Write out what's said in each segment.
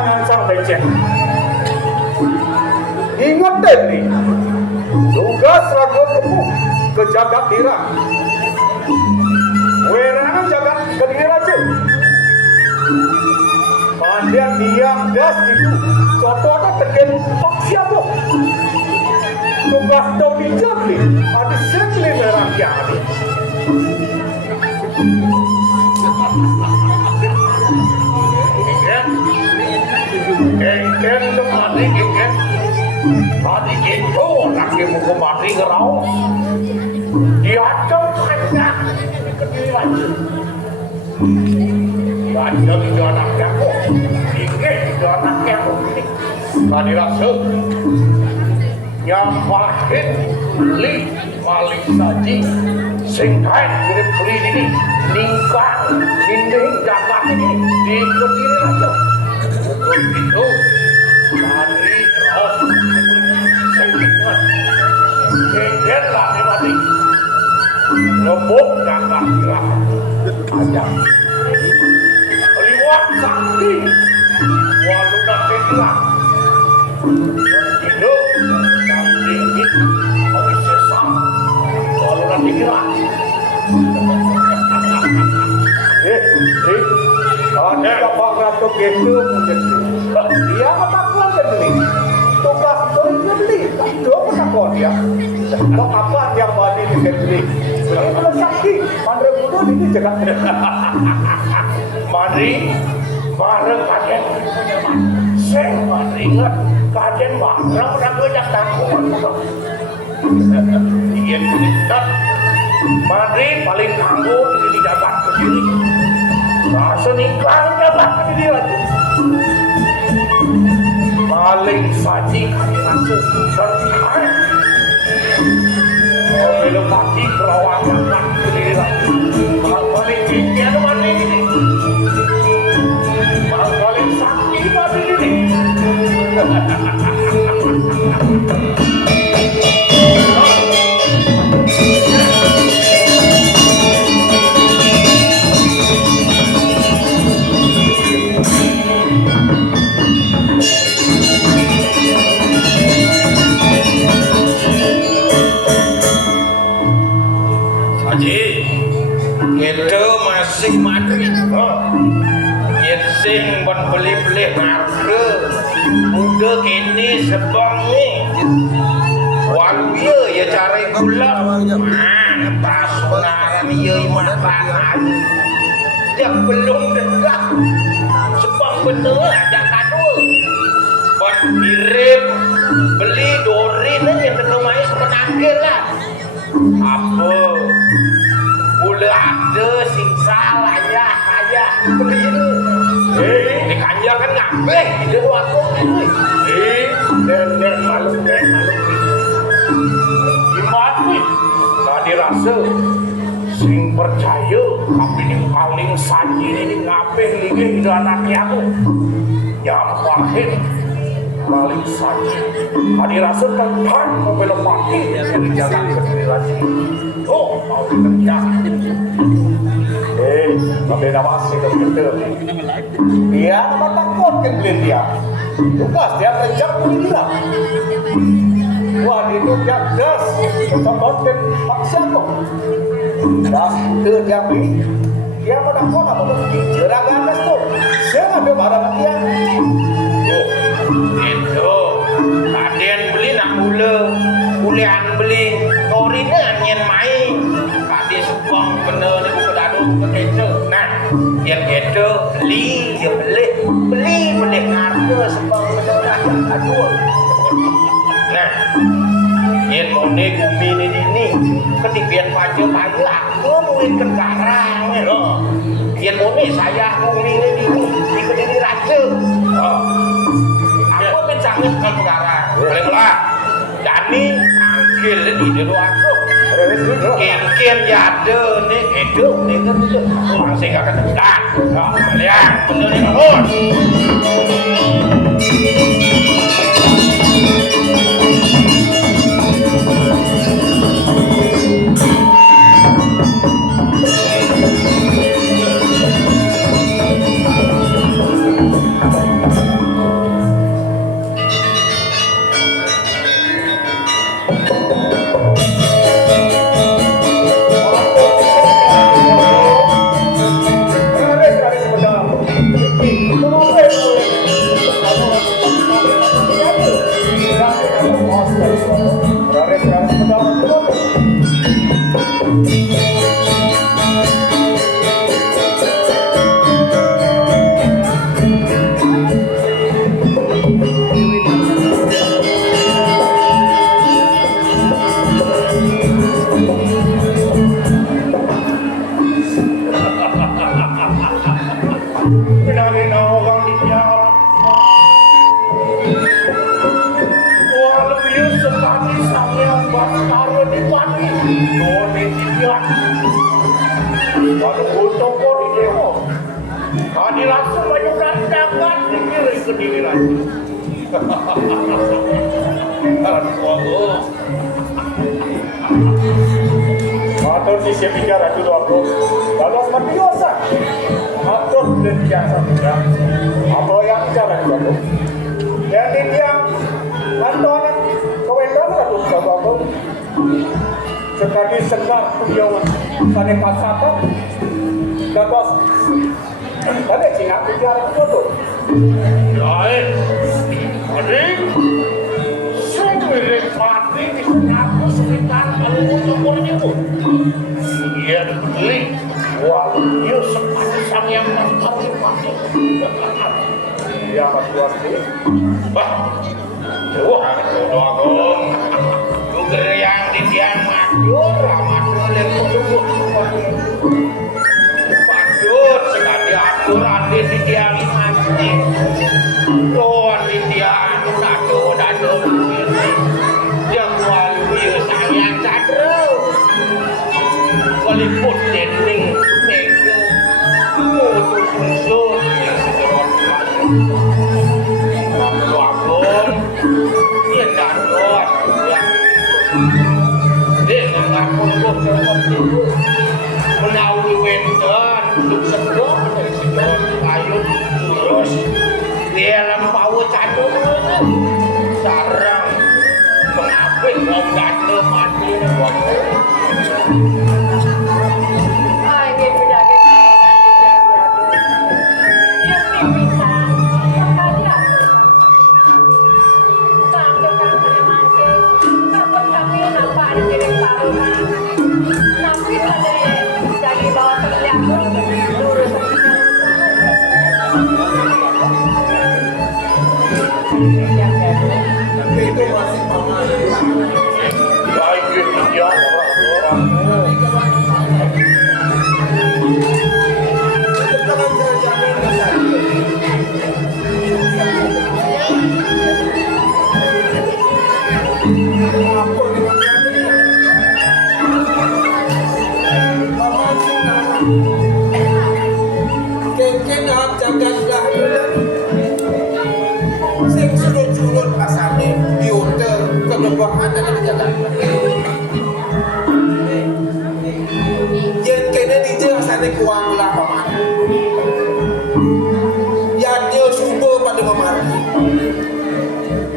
tangan sang becek. Ingat deh nih, tugas raga kamu ke jagat dira. Werangan jagat ke dira aja. Pandian dia gas itu, contohnya tekan pak siapa? Tugas tau dijabli, ada sekali merang kiari. Geng kemari geng, tadi itu lagi mau kemari ngerau, dia cocoknya kedirian, dia tidak anaknya kok, ini tidak anaknya kok, tadi rasa nyampahin beli balik saji, singkai beli ini, ningkang, ninding dapat ini di kedirian aja. Itu dari terus sekitar geger lah mati ngebuk kakak hilang aja riwak sakti walau nanti hilang itu nanti habis sesam walau nanti hilang ada apa ratu gitu mungkin dia matakuan kan beli tugas itu dia beli dia matakuan ya lo apa yang bani dia beli kalau sakti mandre bodoh ini jaga mari bareng kajen sing mari ingat kajen bareng raga jak takut iya kita mari paling tangguh di jagat sendiri rasa nikah jabat ini aja paling saji kami rasa sertai belum mati perawakan sendiri paling tinggi ada mana ini paling sakit mana ini itu masih mati sing bon beli-beli harga udah kini sebang ni walau ya cari gula pas pengaran ya makanan dia belum dekat sebang bener aja kado buat kirim beli dorin yang ketemu penagih lah apa boleh ada sing salah ya kayak begini ini kanja kan ngambek di waktu ini dan malu gimana nih tadi rasa sing percaya tapi ini paling saji ini ngapeh lagi itu anaknya aku nyampahin paling saji tadi rasa tentang mobil mati yang dijaga ke lagi oh mau kerja tapi dah masih betul dia nama takut kan dia tugas dia kerja pun dia wah itu dia gas contoh dan paksa kok gas itu dia beli dia mau takut apa tuh jeragan gas tuh saya ada barang dia itu kalian beli nak kuliah beli torinnya nyen main kadi sebang bener ni buku dadu begitu nah yang itu beli harga sebang bener aduh nah yang mone bumi ini ketibian pajak kayu aku mungkin ke karang loh yang mone saya bumi ini di kediri raja aku mencangit ke karang boleh lah Dani angkil di dulu aku kian jade nih hidup nih kan masih gak kedekat kalian bener nih kamu Wani langsung maju dapat dikira ke diri lagi. Aduh. Atur sisi bicara dulu aku. Kalau seperti biasa. Atur dan biasa juga. Apa yang bicara dulu aku. Yang dia lantaran kewenangan atau sebab sekali sekar tujuan pada pasatan dan bos pada Cina bicara dulu. Baik, adik. Sumber mati di aku sekitar kalau untuk itu. Iya betul. Wah, dia sepatu sang yang mati mati. Ya masih asli. Bah, wah, doang. Juga yang di tiang madur, yang tunggu. Madur sekali atur adik di tiang mati. Doang di tiang dado. Yang walu sayang cadro. Kaliput dending mego. Mutu susun yang segerot. Wakon, dia dadot, ya. Dia ngakon menawi wenten, untuk sebuah dari segerot ayun terus dia lampau cadung, sarang mengapit mau gado mati wakon. Itu masih paman. Baik dia orang. Jangan jalan apa paman kengken jagat lahir sing surut-surut asane biute kebebahan ada di jagat yen kene dije asane kuang lah paman yang dia subur pada memari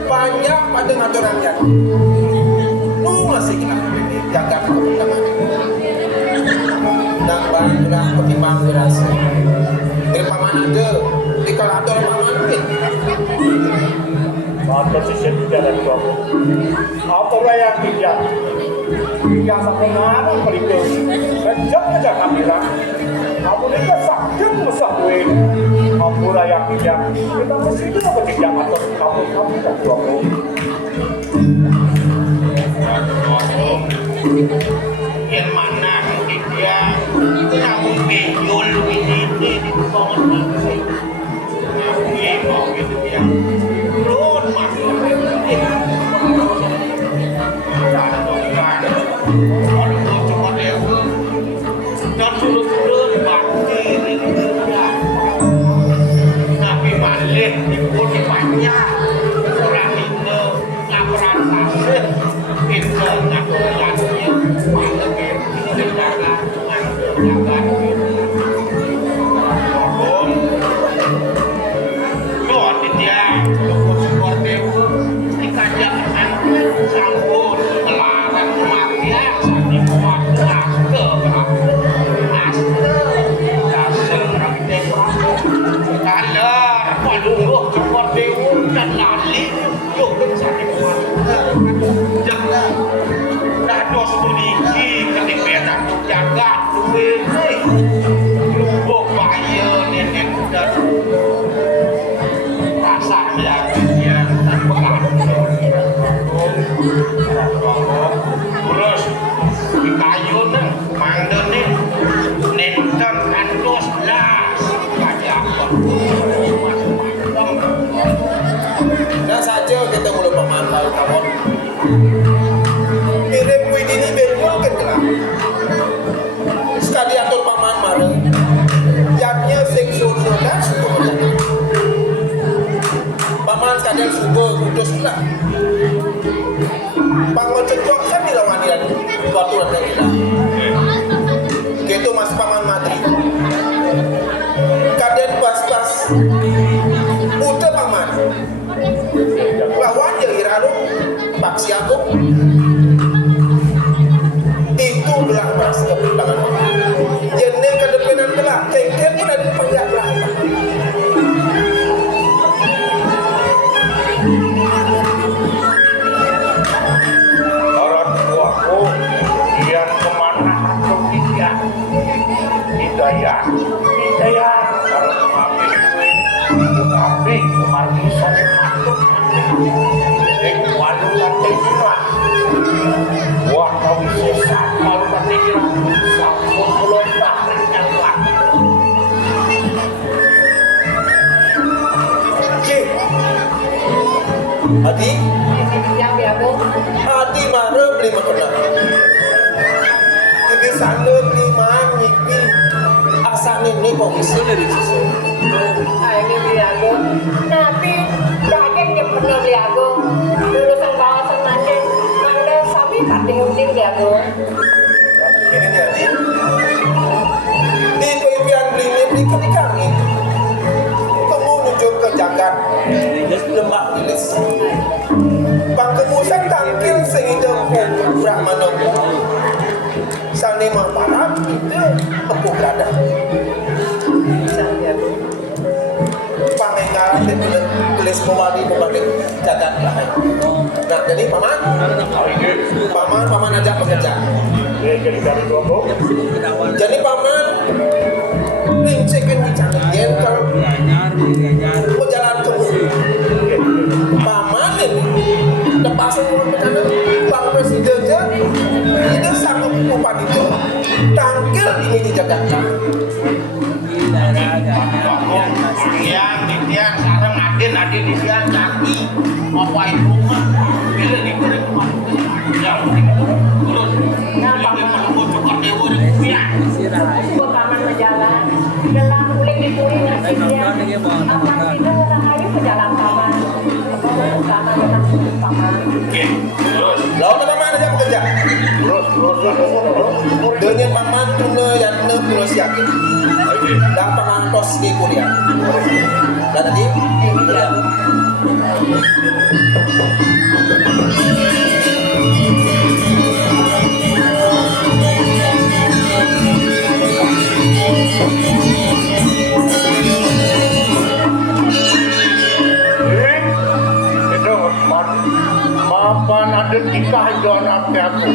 banyak pada ngaturan yang lu masih kena jaga kebenaran dan banyak pertimbang dirasa dari paman ada di kalator paman Atau sisi bicara dulu. Apa yang tidak? Yang sampai mana mereka? Sejak aja kami bilang, kamu ini sakit besar gue. Apa yang tidak? Kita mesti itu apa tidak atau kamu tak tahu? Yang mana dia? Kamu pinjol ini di bangun ini. Ini mau gitu dia. Nah saja kita mulai pemantau kawan. Mirip kuih ini berdua kan sekali atur paman marah. Yaknya sing surga paman sekalian subuh kudus pula. Bangun cecok kan dilawani dan waktu ada kita. Gitu mas paman matri. Kaden pas-pas udah paman. Lawan ya iranu paksi aku. Itu belah mas kebelangan. Jene kedepanan belah kengken pun ada penggak belah. Orang tuaku dia kemana aku tidak hidayah kalau mengambil duit tapi kemarisan aku waduh nanti juga wah kau sesat kalau nanti kira sabun belum yang lagi Adi, Yang ya bu, Adi marah beli makanan. Ini sana ni mami asal ni komisi dari situ. ini beli aku. Nanti kaget yang pernah beli aku. Lulusan kawasan nanti, mana sapi penting beli aku. Ini dia Adi. Di impian beli ni ketika ni, kamu menuju ke jagat lembah Ilis. Bang kemusan tangkil sehingga Brahmana. Sani mamparam itu aku berada. Pangengaran dan tulis mewali jagat lain. Nah jadi paman ajak bekerja. jadi dari dua bu Jadi paman ringcekin bicara kalau mau jalan ke paman ini lepasan orang bercanda bang presidennya itu sama bupati itu tangkil ini di Jakarta. Yang sekarang Adin di siang kaki ngapain rumah bila di rumah ya terus yang menunggu cukup dewa dan siang Gua paman berjalan, gelang kulit dipuri nasi dia. Apa itu orang ayu berjalan paman? Apa sana dengan paman? oke terus Lalu paman aja bekerja. terus Dengan paman tuna yang pulau siakin dan pengantos di kuliah. Dan tadi ya. itu mapan ada tiga hidup anak aku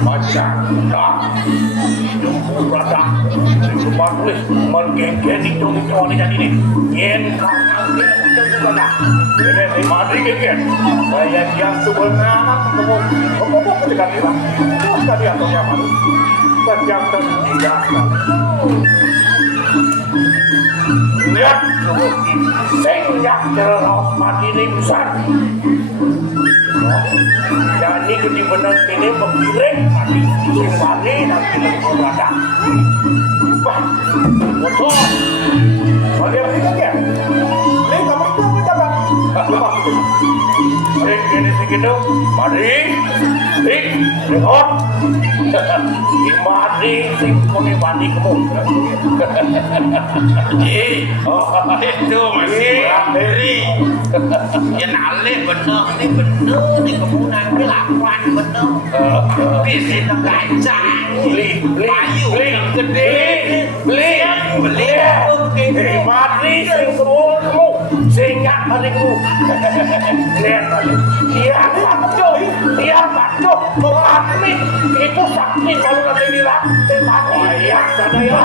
macam tak jumpa berada cuma tulis melgeng-geng itu ni jadi ni yen kau ambil itu berada ini mari geng saya dia sebenarnya kamu ketika dia terus tadi atau siapa tu setiap tidak lihat senjak terus mati ni besar jadi kini benar ini berkirim mati kembali nanti lebih berada wah betul boleh apa ni kamu itu apa jaga lupa ini segitu mari lihat mati sing koni mati kamu itu masih beri yang alih bener ni kemudian kelakuan bener bisnis kacang bayu yang gede beli mati sing kamu sehingga mati kamu lihat dia patuh mati itu sakti kalau nanti dilatih mati ya sadaya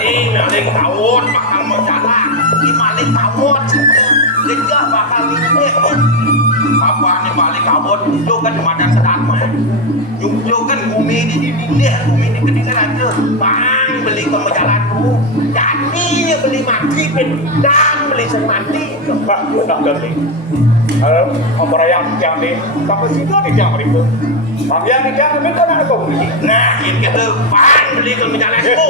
ini maling tawon bakal mau jalan ini maling tawon dia bakal ini apa nih maling tawon itu kan cuma sedang mah itu kan bumi ini ketinggalan aja bang beli ke jalan kamu jadi beli mati dan beli semati Pak, udah ganti. Orang yang di tapi situ di jam itu. Yang di jam itu nak kau beli. Nah, ini kita pan beli ke menjalanku.